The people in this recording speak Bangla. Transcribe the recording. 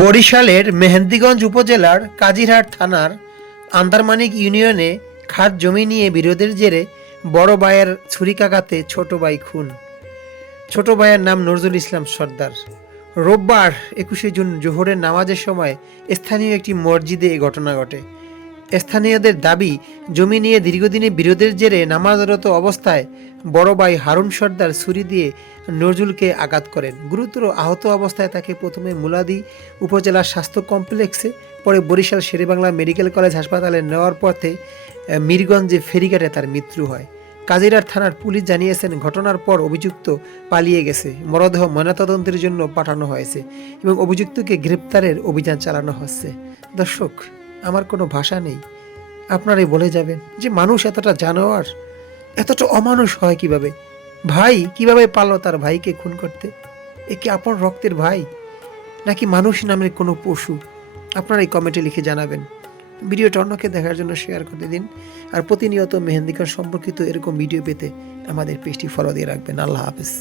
বরিশালের মেহেন্দিগঞ্জ উপজেলার কাজিরহাট থানার আন্দারমানিক ইউনিয়নে খাস জমি নিয়ে বিরোধের জেরে বড় ভাইয়ের ছুরিকাঘাতে ছোট ভাই খুন। ছোট ভাইয়ের নাম নজরুল ইসলাম সর্দার। রোববার 21শে জুন জোহরের নামাজের সময় স্থানীয় একটি মসজিদে এ ঘটনা ঘটে। স্থানীয়দের দাবি, জমি নিয়ে দীর্ঘদিনের বিরোধের জেরে নামাজরত অবস্থায় বড় ভাই হারুন সর্দার ছুরি দিয়ে নজরুলকে আঘাত করেন। গুরুতর আহত অবস্থায় তাকে প্রথমে মুলাদি উপজেলা স্বাস্থ্য কমপ্লেক্সে, পরে বরিশাল শেরেবাংলা মেডিকেল কলেজ হাসপাতালে নেওয়ার পথে মিরগঞ্জে ফেরিঘাটে তার মৃত্যু হয়। কাজিরহাট থানার পুলিশ জানিয়েছেন, ঘটনার পর অভিযুক্ত পালিয়ে গেছে। মরদেহ ময়নাতদন্তের জন্য পাঠানো হয়েছে এবং অভিযুক্তকে গ্রেপ্তারের অভিযান চালানো হচ্ছে। দর্শক, আমার কোনো ভাষা নেই। আপনারাই বলে যাবেন যে মানুষ এতটা জানোয়ার, এতটা অমানুষ হয় কিভাবে? ভাই কিভাবে পারলো তার ভাইকে খুন করতে? এ কি আপন রক্তের ভাই, নাকি মানুষ নামের কোনো পশু? আপনারাই কমেন্টে লিখে জানাবেন। ভিডিওটা অন্যকে দেখার জন্য শেয়ার করে দিন। আর প্রতিনিয়ত মেহেন্দিগঞ্জ সম্পর্কিত এরকম ভিডিও পেতে আমাদের পেজটি ফলো দিয়ে রাখবেন। আল্লাহ হাফেজ।